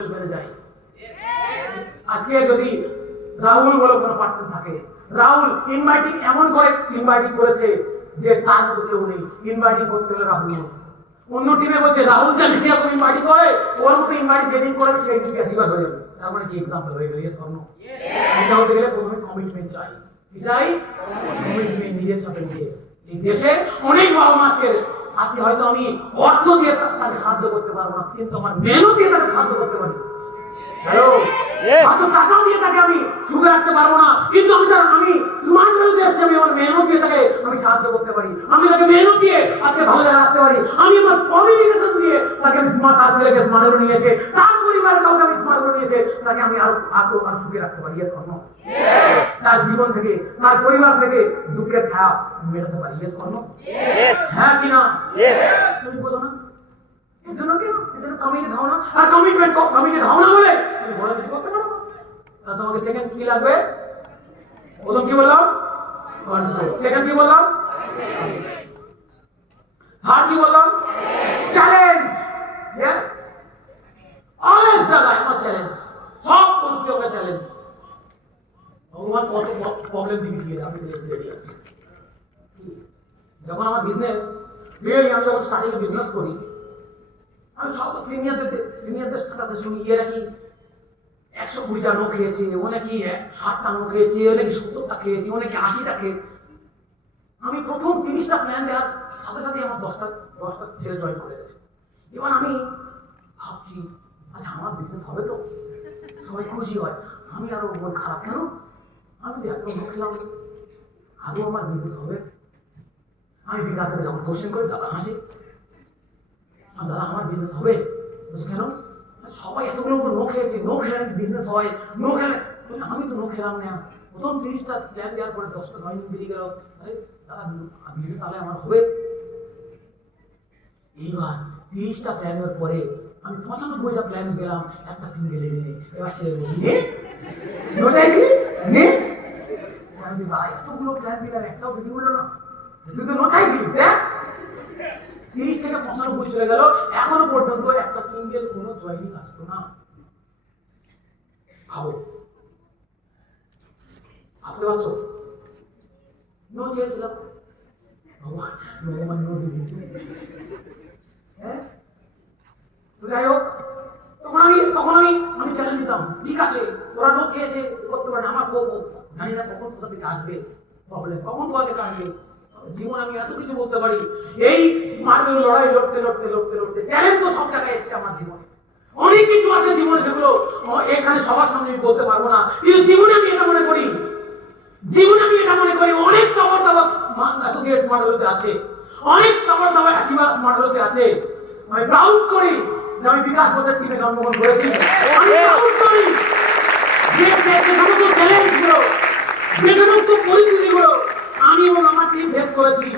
বেড়ে যায়। আজকে যদি রাহুল বলে কোনো পার্সন থাকে, রাহুল ইনভাইটিং করেছে যে তার মতো কেউ নেই, ইনভাইটিং করতে হলে রাহুল। অন্য টিমে বলছে রাহুল জানি এরকম ইনভাইটিং করে, ওর মতো ইনভাইটিং যেদিন করে সেই দিন বেশিবার হয়ে যাবে। তার মানে কি এক্সাম্পল হয়ে গেল? Yes or no? এটা হতে গেলে প্রথমে কমিটমেন্ট চাই। কি চাই? কমিটমেন্ট নিজের সাথে নিজে। এই দেশে অনেক বাবা মা আছে, হয়তো আমি অর্থ দিয়ে তাকে সাহায্য করতে পারবো না, কিন্তু আমার মেহনত দিয়ে তাকে সাহায্য করতে পারি। হ্যালো, হয়তো টাকা দিয়ে তাকে আমি সুখে রাখতে পারবো না, কিন্তু আমি স্মার্ট ওয়েতে এসে আমি আমার মেহনত দিয়ে তাকে আমি সাহায্য করতে পারি। আমি তাকে মেহনত দিয়ে আজকে ভালো জায়গায় রাখতে পারি। আমি আমার কমিউনিকেশন দিয়ে তাকে আমি স্মার্ট, তার ছেলেকে স্মার্ট করে নিয়েছে, তার পরিবারের কাউকে আমি স্মার্ট করে নিয়েছে, তাকে আমি আরো সুখে রাখতে পারি। Yes or no? তার জীবন থেকে, তার পরিবার থেকে দুঃখের ছায়া মেটাতে পারি। Yes or no? হ্যাঁ কি না? তুমি বোঝো না? এজন্য কমিট হও না, আর কমিটমেন্ট হও না বলে তুমি বড় কিছু করতে পারো না। তোমাকে সেকেন্ড কি লাগবে? প্রথম কি বললাম? কন্ট্রোল। সেকেন্ড কি বললাম? থার্ড কি বললাম? চ্যালেঞ্জ। ইয়েস, অনেক জায়গায় আমার চ্যালেঞ্জ, সব পরিস্থিতি আমার চ্যালেঞ্জ। ভগবান কত প্রবলেম দিয়ে আমি দেখে আছি। যখন আমার বিজনেস আমি যখন স্টার্টিং বিজনেস করি, আমি সব সিনিয়রদের কাছে শুনি এরা কি 120টা নো খেয়েছে, ও নাকি 60টা নো খেয়েছে, ও নাকি 70টা খেয়েছে, ও নাকি 80টা খেয়েছে। আমি প্রথম 30টা প্ল্যান দেওয়ার সাথে সাথে আমার 10টা ছেলে জয়েন করে গেছে। এবার আমি ভাবছি, আচ্ছা আমার বিজনেস হবে তো, সবাই খুশি হয়, আমি আরো মন খারাপ কেন? আমি তো এত নো খেলাম, আরো আমার বিজনেস হবে? আমি বিকাশকে যখন কোশ্চেন করি, দাদা হাসি, দাদা আমার বিজনেস হবে কেন? সবাই এতগুলো নো খেয়েছে, নো খেলে বিজনেস হয়, নো খেলে। আমি তো নো খেলাম না, প্রথম 30টা প্ল্যান দেওয়ার পরে 10টা 9 দিন বেরিয়ে গেল। আরে দাদা বিজনেস তাহলে আমার হবে? এইবার 30টা প্ল্যানের পরে আমি 95টা প্ল্যান গেলাম, একটা সিঙ্গেল এনে। এবার সে ভাই এতগুলো প্ল্যান দিলাম, একটাও বেশি বললো না, তুই তো নো চাইছিস। দেখ 30 থেকে 95 চলে গেল, এখনো পর্যন্ত একটা সিঙ্গেল কোনো জয়নিং আসতো না। ভাবো, ভাবতে পারছো? নো চেয়েছিলাম, ভগবান নো দিয়ে দিয়েছে। হ্যাঁ, যাই হোক, তখন আমি চ্যালেঞ্জ দিতাম, ঠিক আছে ওরা নো খেয়েছে, করতে পারে, আমার জানি না কখন কোথা থেকে আসবে প্রবলেম, কখন কোথা থেকে আসবে। জীবন আমি এত কিছু বলতে পারি। এই স্মার্ট লড়াই লড়তে চ্যালেঞ্জ তো সব জায়গায় এসেছে আমার জীবনে। অনেক কিছু আছে জীবনে, সেগুলো এখানে সবার সামনে আমি বলতে পারবো না, কিন্তু জীবনে আমি এটা মনে করি, অনেক খবর দাবার অ্যাসোসিয়েট স্মার্ট ওয়েতে আছে, অনেক খবর দাবার অ্যাচিভার স্মার্ট ওয়েতে আছে। আমি প্রাউড করি যে আমি বিকাশ বছর টিমে জন্মগ্রহণ করেছি। আমি প্রাউড করি যে সমস্ত চ্যালেঞ্জগুলো, যে সমস্ত পরিস্থিতিগুলো আমি এবং আমার টিম ফেস করেছি।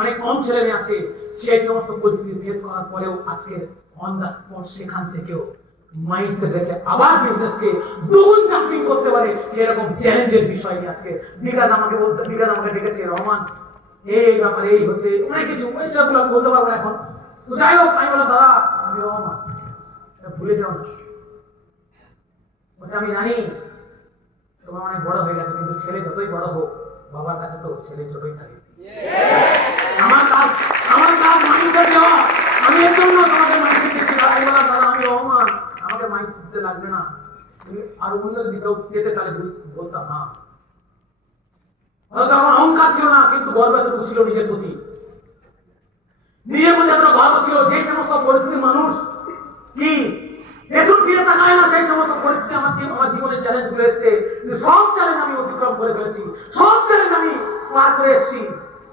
অনেক কম ছেলে মেয়ে আছে সেই সমস্ত পরিস্থিতি ফেস করার পরেও আজকে অন দ্য স্পট সেখান থেকেও মাইন্ডসেট রেখে আবার বিজনেসকে দ্বিগুণ জাম্পিং করতে পারে, সেরকম চ্যালেঞ্জের বিষয় নিয়ে আজকে বিকাশ আমাকে ডেকেছে, রহমান এই ব্যাপারে এই হচ্ছে, অনেক কিছু সেগুলো আমি বলতে পারবো এখন। তো যাই হোক, আমি বললাম দাদা আমি রহমান, ভুলে যাও না। বলছে আমি জানি তোমার অনেক বড় হয়ে গেছে, কিন্তু ছেলে যতই বড় হোক বাবার কাছে তো ছেলে ছোটই থাকে। আমার কাজ মাইন্ডসেট দেওয়া, আমি এর জন্য তোমাকে মাইন্ডসেট দিচ্ছি। আমি বললাম দাদা আমি রহমান, আমাকে মাইন্ডসেট দিতে লাগবে না, তুমি আরো উন্নত দিতেও পেতে, তাহলে বলতাম না। তখন অহংকার ছিল না, কিন্তু গর্ব এতটুকু ছিল নিজের প্রতি, এতটা গর্ব ছিল। যে সমস্ত পরিস্থিতি মানুষ কি এসব ফিরে তাকায় না, সেই সমস্ত পরিস্থিতি আমার জীবনে চ্যালেঞ্জ গুলো এসছে, কিন্তু সব চ্যালেঞ্জ আমি অতিক্রম করে ফেলেছি, সব চ্যালেঞ্জ আমি পার করে এসেছি।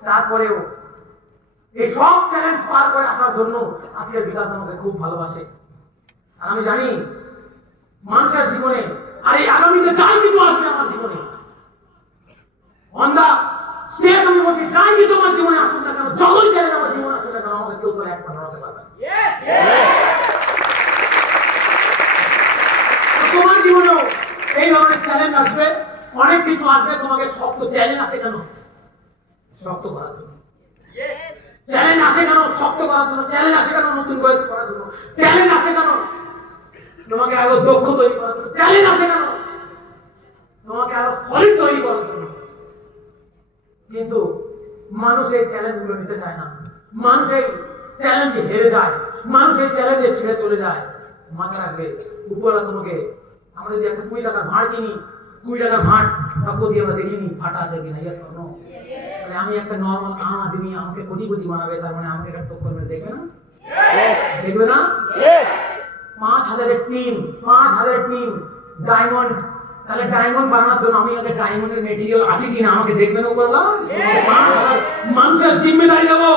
তারপরেও এই সব চ্যালেঞ্জ পার করে আসার জন্য আজকের বিকাশ আমাকে খুব ভালোবাসে। আর আমি জানি মানুষের জীবনে আর এই আগামীতে যাই কিছু আসবে আমার জীবনে, অন দা স্টেজ আমি বলছি, যাই কিছু আমার জীবনে আসুক না কেন, যতই চ্যালেঞ্জ আমার জীবনে আসুক না কেন, আমাকে কেউ তারা একবার হারাতে পারবে না। তোমার জীবনেও এই ধরনের চ্যালেঞ্জ আসবে, অনেক কিছু আসবে, তোমাকে শক্ত চ্যালেঞ্জ আসে কেন? শক্ত করার জন্য। চ্যালেঞ্জ আসে কেন? শক্ত করার জন্য। চ্যালেঞ্জ আসে কেন? নতুন করে করার জন্য। চ্যালেঞ্জ আসে কেন? তোমাকে আরো দক্ষ তৈরি করার জন্য। চ্যালেঞ্জ আসে কেন? তোমাকে আরো সলিড তৈরি করার জন্য। কিন্তু মানুষ এই চ্যালেঞ্জ গুলো নিতে চায় না। মানুষ এই চ্যালেঞ্জে হেরে যায়, মানুষ এই চ্যালেঞ্জে ছেড়ে চলে যায়। মাথা রাখবে, উপরওয়ালা তোমাকে, আমরা যদি একটা 20 টাকার ভাঁড় কিনি, 20 টাকার ভাঁড় বাক্য দিয়ে আমরা দেখিনি ফাটা আছে কিনা, ইয়েস অর নো? মানে আমি একটা নর্মাল আম আদমি, আমাকে কোটিপতি বানাবে, তার মানে আমাকে একটা টক্কর মেরে দেখবে না? দেখবে না? 5,000 টিম, 5,000 টিম ডায়মন্ড। তাহলে ডায়মন্ড বানানোর জন্য আমি আগে ডায়মন্ডের মেটেরিয়াল আছে কিনা আমাকে দেখবে না উপরওয়ালা? 5,000 মানুষের জিম্মেদারি দেবো,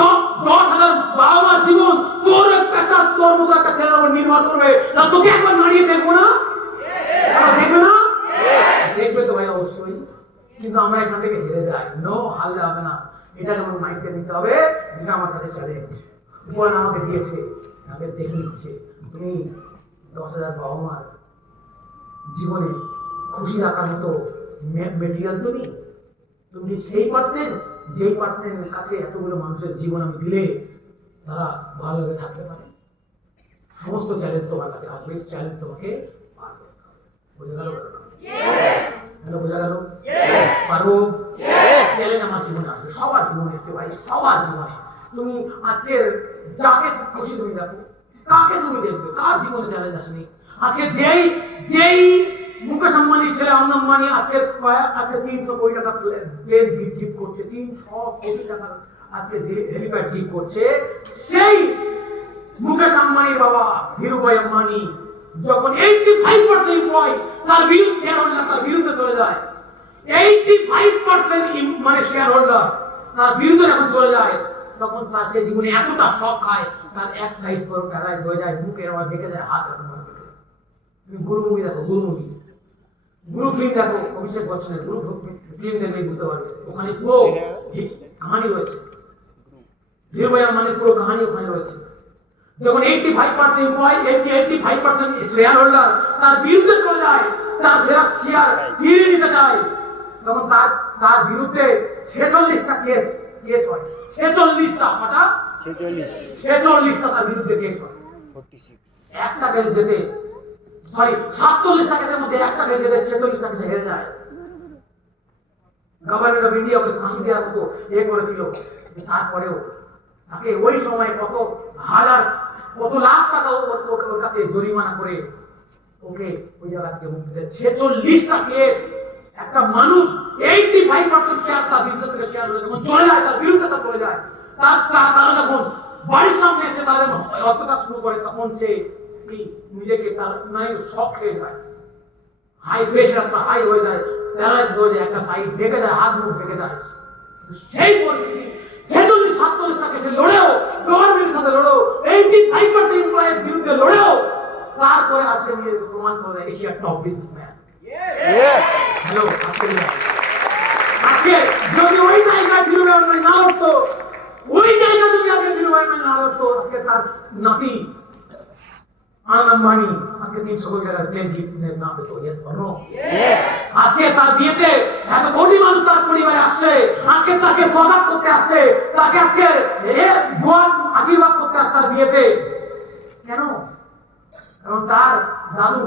10,000 বাবা মার জীবন তোর একটা, তোর মতো একটা ছেলের উপর নির্ভর করবে, না তোকে একবার নাড়িয়ে দেখবো না? দেখবে না? দেখবে তো ভাই অবশ্যই। কিন্তু আমরা এখান থেকে হেরে যাই। নো, হারলে হবে না। এটা আমার মাইন্ডসেট নিতে হবে, এটা আমার কাছে চ্যালেঞ্জ। উপর আমাকে দিয়েছে, আমাকে দেখে নিচ্ছে। তুমি 10,000 বাবা মার জীবনে খুশি রাখার মতো মেটেরিয়াল তুমি, তুমি সেই পার্সেন্ট যেই পার্সেন্টের কাছে এতগুলো মানুষের জীবন আমি দিলে তারা ভালোভাবে থাকতে পারে। সমস্ত চ্যালেঞ্জ তোমার কাছে আসবে, চ্যালেঞ্জ তোমাকে পার করতে হবে। বোঝা গেল? হ্যালো, বোঝা গেল? পারবো? চ্যালেঞ্জ আমার জীবনে আসবে, সবার জীবনে এসছে ভাই, সবার জীবনে। তুমি আজকে যাকে খুশি তুমি দেখো, কাকে তুমি দেখবে, কার জীবনে চ্যালেঞ্জ আসেনি? আজকে যেই মুকেশ আম্বানির ছেলে অনিল আম্বানি আজকে 300 কোটি টাকা প্লেন গিফট করছে, 300 কোটি টাকা আজকে হেলিপ্যাড গিফট করছে। সেই মুকেশ আম্বানির বাবা ধীরুভাই আম্বানি যখন 85% এমপ্লয়ি তার বিরুদ্ধে শেয়ার হোল্ডার তার বিরুদ্ধে চলে যায়, 85% মানে শেয়ার হোল্ডার তার বিরুদ্ধে যখন চলে যায়, তখন তার সে জীবনে এতটা শক খায়, তার এক সাইড পুরো প্যারালাইজ হয়ে যায়, বুকের আবার দেখে যায়, হাত এরকম ভাবে দেখে। তুমি গুরু মুভি দেখো, গুরু ফিল্ম দেখো, অভিষেক বচ্চনের গুরু ফিল্ম দেখলে বুঝতে পারবে, ওখানে পুরো কাহিনী রয়েছে। ধীরুভাই আম্বানির পুরো কাহিনী ওখানে রয়েছে। যখন 85% এমপ্লয়ি, 85% শেয়ার হোল্ডার তার বিরুদ্ধে চলে যায়, তার শেয়ার ফিরিয়ে নিতে চায়, তখন তার বিরুদ্ধে 46টা কেস হয়। 46টা কটা? 46টা তার বিরুদ্ধে কেস হয়। 46 একটা কেস যেতে, সরি 47টা কেসের মধ্যে একটা কেস যেতে 46টা কেসে হেরে যায়। গভর্নমেন্ট অফ ইন্ডিয়া ওকে ফাঁসি দেওয়ার মতো করেছিল, তারপরেও তাকে ওই সময় কত লাখ টাকা ওর কাছে জরিমানা করে ওকে ওই জায়গা থেকে মুক্তি দেয়। 46টা কেস, একটা মানুষ 85% শেয়ার তার বিজনেস থেকে শেয়ার হয়ে যখন চলে যায়, তার বিরুদ্ধে তা চলে যায়, তারা যখন বাড়ির সামনে এসে তারা যখন অত্যাচার শুরু করে, তখন সে নিজেকে তার মানে শক খেয়ে যায়, হাই প্রেশার হাই হয়ে যায়, প্যারালাইজ হয়ে যায়, একটা সাইড ভেঙে যায়, হাত মুখ ভেঙে যায়। সেই পরিস্থিতি 46-47টা কেসে লড়েও, গভর্নমেন্টের সাথে লড়েও, 85% এমপ্লয়ের বিরুদ্ধে লড়েও, তারপরে আসে নিয়ে প্রমাণ করে দেয় এশিয়ার টপ বিজনেসম্যান। হ্যালো, আজকে যদি ওই জায়গায় ধীরুভাই আম্বানি না লড়তো, ওই জায়গায় যদি আজকে ধীরুভাই আম্বানি না লড়তো, আজকে তার নাতি অনিল আম্বানি আজকে 300 কোটি টাকার প্লেন গিফট না পেতো। Yes or no? আজকে তার বিয়েতে এত কোটি মানুষ তার পরিবারে আসছে, আজকে তাকে স্বাগত করতে আসছে, তাকে আজকে দোয়া আশীর্বাদ করতে আসছে তার বিয়েতে। কেন? কারণ তার দাদু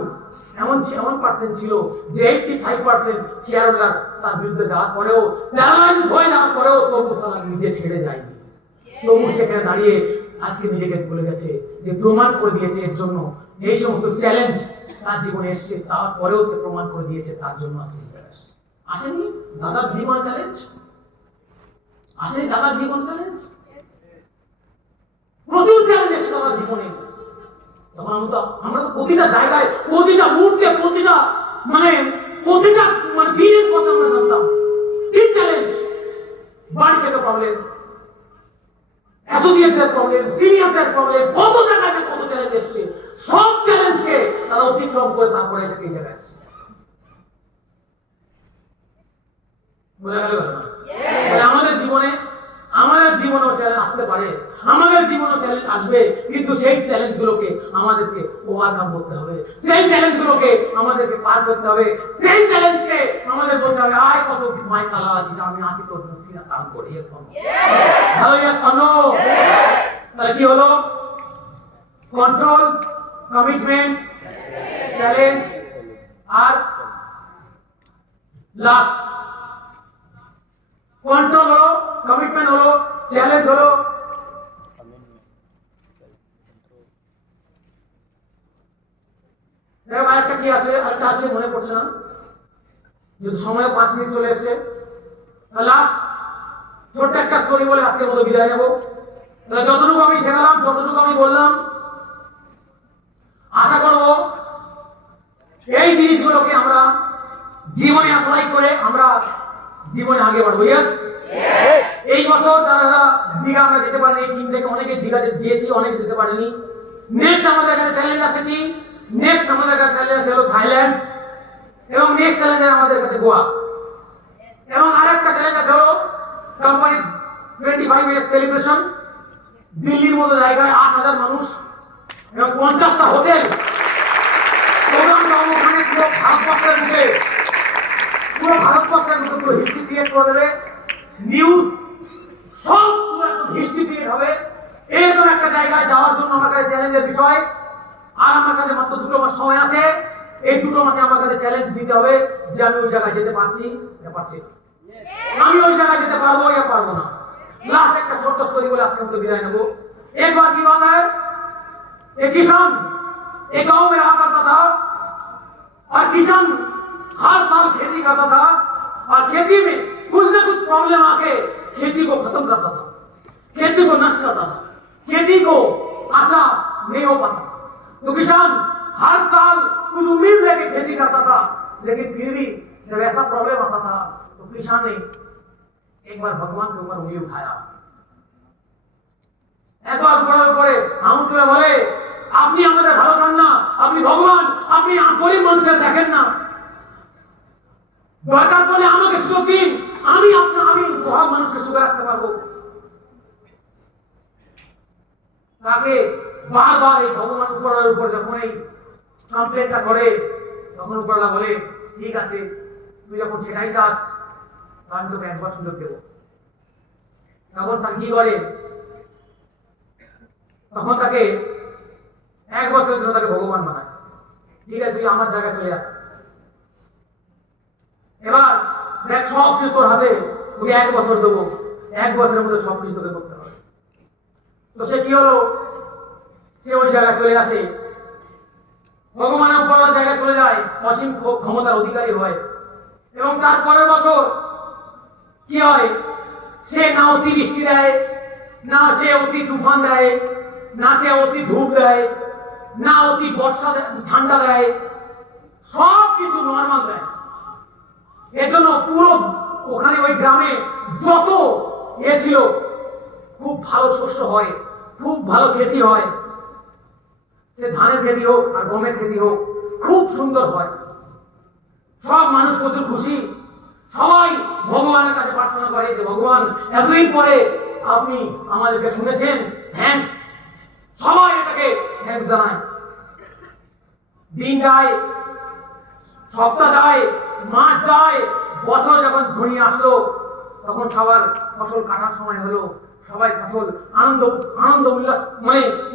এমন পার্সেন্ট ছিল যে 85% শেয়ার হোল্ডার তার বিরুদ্ধে যাওয়ার পরেও, প্যারালাইজ হয়ে যাওয়ার পরেও তবু সালা নিজে ছেড়ে যায়নি। তবু সেখানে দাঁড়িয়ে আজকে নিজেকে বলে গেছে, যে প্রমাণ করে দিয়েছে এর জন্য এই সমস্ত চ্যালেঞ্জ তার জীবনে এসছে, তারপরেও সে প্রমাণ করে দিয়েছে, তার জন্য আজকে আসেনি দাদার জীবন চ্যালেঞ্জ, আসেনি দাদার জীবন চ্যালেঞ্জ, প্রচুর চ্যালেঞ্জ এসছে দাদার জীবনে। তখন আমরা তো প্রতিটা জায়গায়, প্রতিটা মুহূর্তে, প্রতিটা দিনের কথা আমরা জানতাম। কি চ্যালেঞ্জ, বাড়ি থেকে প্রবলেম, অ্যাসোসিয়েটদের প্রবলেম, সিনিয়রদের প্রবলেম, কত জায়গায় কত চ্যালেঞ্জ এসছে, সব চ্যালেঞ্জকে তারা অতিক্রম করে তারপরে এই জায়গায় এসছে। বোঝা গেল না? আমাদের জীবনেও চ্যালেঞ্জ আসতে পারে, আমাদের জীবনেও চ্যালেঞ্জ আসবে, কিন্তু সেই চ্যালেঞ্জগুলোকে আমাদেরকে ওভারকাম করতে হবে, সেই চ্যালেঞ্জগুলোকে আমাদেরকে পার করতে হবে, সেই চ্যালেঞ্জকে আমাদের বলতে হবে, আয় কত মাই কালা আছিস, আমি আছি তোর মুসিনা কাম করি। ভালো, ইয়েস অর নো? তাহলে কি হলো? কন্ট্রোল, কমিটমেন্ট, চ্যালেঞ্জ, আর লাস্ট কন্ট্রোল হলো, কমিটমেন্ট হলো, চ্যালেঞ্জ হলো, আরেকটা কি আছে, আরেকটা আছে মনে পড়ছে না, যদি সময় 5 মিনিট চলে এসছে। লাস্ট ছোট্ট একটা স্টোরি বলে আজকের মতো বিদায় নেব। যতটুকু আমি শেখালাম, যতটুকু আমি বললাম, আশা করব এই জিনিসগুলোকে আমরা জীবনে অ্যাপ্লাই করে আমরা জীবনে আগে বাড়বো। ইয়েস, এই বছর যারা দীঘা আমরা যেতে পারিনি, এই টিম থেকে অনেকে দীঘা গিয়েছি, অনেকে যেতে পারেনি। নেক্সট আমাদের কাছে চ্যালেঞ্জ আছে কি? নেক্সট আমাদের কাছে চ্যালেঞ্জ আছে হলো থাইল্যান্ড, এবং নেক্সট চ্যালেঞ্জ আমাদের কাছে গোয়া, এবং আরেকটা চ্যালেঞ্জ আছে হলো কোম্পানি 25 ইয়ার্স সেলিব্রেশন। দিল্লির মতো জায়গায় 8,000 মানুষ এবং 50টা হোটেল, প্রোগ্রামটা ওখানে পুরো ভারতবর্ষের মুখে, পুরো ভারতবর্ষের মুখে পুরো হিস্ট্রি ক্রিয়েট করে দেবে। নিউজ সব পুরো একদম হিস্ট্রি ক্রিয়েট হবে। এরকম একটা জায়গায় যাওয়ার জন্য আমার কাছে চ্যালেঞ্জের বিষয়। আর আমার কাছে মাত্র 2 মাস সময় আছে। এই 2 মাসে আমার কাছে চ্যালেঞ্জ নিতে হবে যে আমি ওই জায়গায় যেতে পারছি না পারছি না, আমি ওই জায়গায় যেতে পারবো या পারবো না। लास्ट एक छोटा स्टोरी बोले आज हमको विदाय नेबो। एक बार की बात है, एक किसान एक गांव में रहा करता था, और किसान हर साल खेती करता था, और खेती में कुछ न कुछ प्रॉब्लम आके खेती को खत्म करता था, खेती को नष्ट करता था, खेती को अच्छा नहीं हो पाता। तो किसान हर साल कुछ उम्मीद लेके खेती करता था, लेकिन फिर भी जब ऐसा प्रॉब्लम आता था तो किसान ने एक बार भगवान के ऊपर उंगली उठाया। एक बार ऊपर हम तुले बोले আপনি আমাদের ভালো চান না, আপনি ভগবান, আপনি গরিব মানুষের দেখেন না, দরকার পড়লে আমাকে সুযোগ দিন, আমি সব মানুষকে সুখে রাখতে পারবো। তাকে বারবার এই ভগবান উপরের উপর যখন এই কমপ্লেনটা করে, তখন উপরওয়ালা বলে ঠিক আছে, তুই যখন সেটাই চাস আমি তোকে একবার সুযোগ দেবো। তখন তাকে কি করে, তখন তাকে 1 বছরের জন্য তাকে ভগবান বানায়। ঠিক আছে, তুই আমার জায়গায় চলে যা, এবার দেখ সব কিছু তোর হাতে, তোকে 1 বছর দেবো, 1 বছরের মধ্যে সব কিছু তোকে করতে হবে। তো সে কি হলো, সে ওই জায়গায় চলে আসে, ভগবানের উপর জায়গায় চলে যায়, অসীম ক্ষমতার অধিকারী হয়। এবং তারপরের বছর কি হয়, সে না অতি বৃষ্টি দেয়, না সে অতি তুফান দেয়, না সে অতি ধূপ দেয়, না অতি বর্ষা ঠান্ডা দেয়, সব কিছু নর্মাল দেয়। এজন্য পুরো ওখানে ওই গ্রামে যত ছিল খুব ভালো শস্য হয়, খুব ভালো খেতি হয়, সে ধানের খেতি হোক আর গমের খেতি হোক, খুব সুন্দর হয়। সব মানুষ প্রচুর খুশি, সবাই ভগবানের কাছে প্রার্থনা করে যে ভগবান এতদিন পরে আপনি আমাদেরকে শুনেছেন, থ্যাঙ্কস। সবাই এটাকে থ্যাঙ্কস জানায়। দিন যায়, সপ্তাহ যায়, মাস যায়, বছর যখন ঘনিয়ে আসলো, তখন সবার ফসল কাটার সময় হলো। সবাই ফসল আনন্দ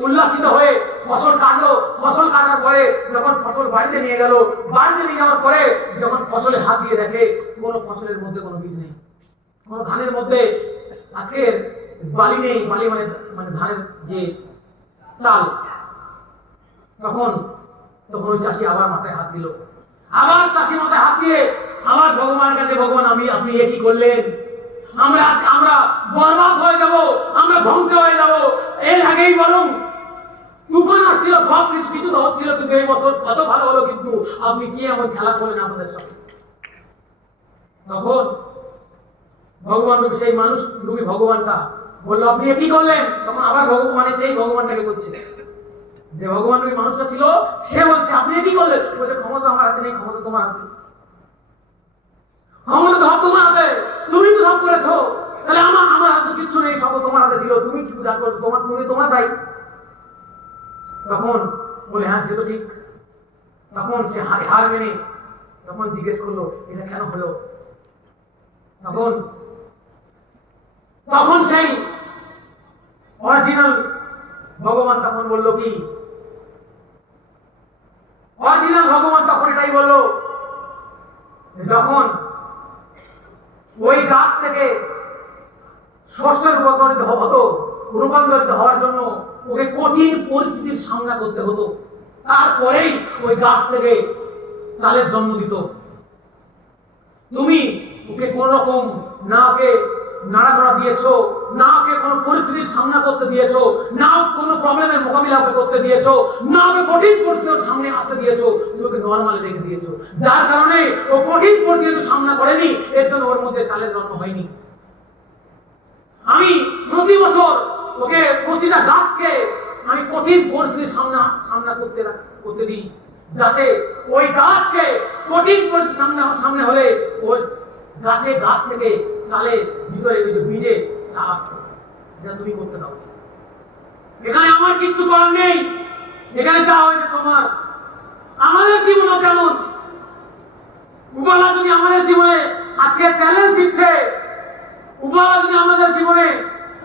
উল্লাসিত হয়ে ফসল কাটলো। ফসল কাটার পরে যখন ফসল বাড়িতে নিয়ে গেল, বাড়িতে নিয়ে যাওয়ার পরে যখন ফসলে হাত দিয়ে দেখে কোনো ফসলের মধ্যে কোনো বীজ নেই, কোনো ধানের মধ্যে আজকের বালি নেই, বালি মানে ধানের যে চাল। তখন ওই চাষি আবার মাথায় হাত দিল, আবার চাষি মাথায় হাত দিয়ে আবার ভগবানের কাছে, ভগবান আপনি এ কি করলেন, আমরা বরবাদ হয়ে যাব, আমরা ধ্বংস হয়ে যাব। এর আগেই বলুন তুফান আসছিল, সব কিছু তো হচ্ছিল, কিন্তু এই বছর কত ভালো হলো, কিন্তু আপনি কি এমন খেলা করলেন আমাদের সাথে। তখন ভগবান রূপী সেই মানুষ রূপী ভগবানটা বললো আপনি কি করলেন। তখন আবার ভগবানের সেই ভগবানটাকে বলছে, যে ভগবান রূপী মানুষটা ছিল, সে বলছে আপনি কি করলেন। বলছে ক্ষমতা আমার হাতে নেই, ক্ষমতা তোমার হাতে, ক্ষমতা সব তোমার হাতে, তুমি তো সব করেছো, তাহলে আমার হাতে কিছু নেই, সব তোমার হাতে ছিল, তুমি কি পূজা করছো, তোমার দায়ী। তখন বলে হ্যাঁ সে তো ঠিক। তখন সে হার মেনে তখন জিজ্ঞেস করলো এটা কেন হলো। তখন সেই অরিজিনাল ভগবান তখন বললো কি, স্বয়ং ভগবান তখন এটাই বলল, যখন ওই গাছ থেকে শস্যের রূপান্তরিত হওয়ার জন্য ওকে কঠিন পরিস্থিতির সামনা করতে হতো, তারপরেই ওই গাছ থেকে চালের জন্ম দিত। তুমি ওকে কোন রকম না ওকে নাড়াচাড়া দিয়েছো, না ওকে কোনো পরিস্থিতির সামনা করতে দিয়েছো, না কোনো প্রবলেমের মোকাবিলা ওকে করতে দিয়েছো, না ওকে কঠিন পরিস্থিতির সামনে আসতে দিয়েছো, তুমি ওকে নরমালি রেখে দিয়েছো, যার কারণে ও কঠিন পরিস্থিতির সামনা করেনি, এর জন্য ওর মধ্যে চালের জন্ম হয়নি। আমি প্রতি বছর ওকে প্রতিটা গাছকে আমি কঠিন পরিস্থিতির সামনা করতে দিই, যাতে ওই গাছকে কঠিন পরিস্থিতির সামনে হলে ওই গাছ থেকে চালে ভিতরে বীজে চাল আসতো, যা তুমি করতে দাও। এখানে আমার কিচ্ছু করার নেই, এখানে যা হয়েছে তোমার। আমাদের জীবনও কেমন, উপরওয়ালা যদি আমাদের জীবনে আজকে চ্যালেঞ্জ দিচ্ছে, উপরওয়ালা যদি আমাদের জীবনে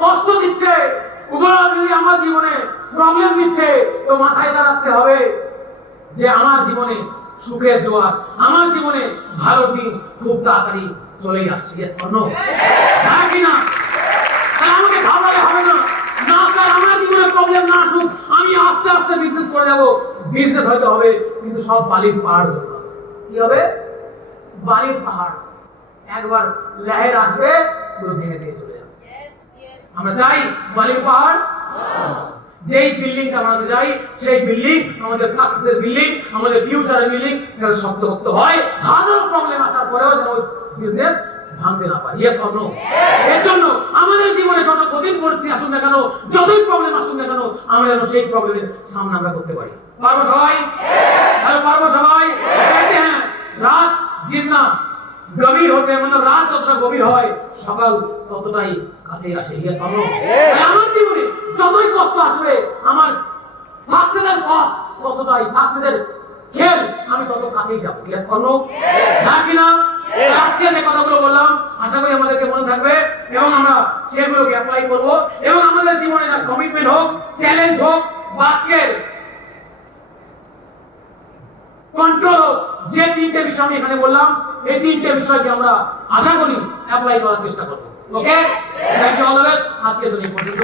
কষ্ট দিচ্ছে, উপরওয়ালা যদি আমার জীবনে প্রবলেম দিচ্ছে, তো মাথায় রাখতে হবে যে আমার জীবনে সুখের জোয়ার, আমার জীবনে ভালো দিন খুব তাড়াতাড়ি চলেই আসছে। Yes or no? হ্যাঁ কি না? আমাকে ভাবলে হবে না, না স্যার আমার জীবনে প্রবলেম না আসুক, আমি আস্তে আস্তে বিজনেস করে যাব। বিজনেস হয়তো হবে, কিন্তু সব বালির পাহাড় ধরবে। কি হবে? বালির পাহাড়। একবার লহর আসবে, পুরো ভেঙে দিয়ে চলে যাবে। আমরা চাই বালির পাহাড়? যেই বিল্ডিংটা বানাতে যাই, সেই বিল্ডিং আমাদের সাকসেসের বিল্ডিং, আমাদের ফিউচারের বিল্ডিং, সেটা শক্ত হয়। হাজারো প্রবলেম আসার পরেও যেন ওই বিজনেস ভাঙতে না পারে। Yes or no? এর জন্য আমাদের জীবনে যত কঠিন পরিস্থিতি আসুক না কেন, যতই প্রবলেম আসুক না কেন, আমরা যেন সেই প্রবলেমের সামনা আমরা করতে পারি। পারবো সবাই? হ্যাঁ পারবো সবাই? হ্যাঁ। রাত জিতনা গভীর হতে, মানে রাত যতটা গভীর হয়, সকাল ততটাই কাছে আসে। Yes or no? আমার জীবনে যতই কষ্ট আসবে, আমার সাকসেসের পথ ততটাই, সাকসেসের খেল আমি তত কাছেই যাবো। Yes or no? হ্যাঁ কি না? আজকে যে কথাগুলো বললাম, আশা করি আমাদেরকে মনে থাকবে এবং আমরা সেগুলোকে অ্যাপ্লাই করব, এবং আমাদের জীবনে যা কমিটমেন্ট হোক, চ্যালেঞ্জ হোক, বা আজকের কন্ট্রোল হোক, যে তিনটে বিষয় আমি এখানে বললাম, এই তিনটে বিষয়কে আমরা আশা করি অ্যাপ্লাই করার চেষ্টা করব। Okay? Thank you all the best. আজকে জন্য এই পর্যন্ত।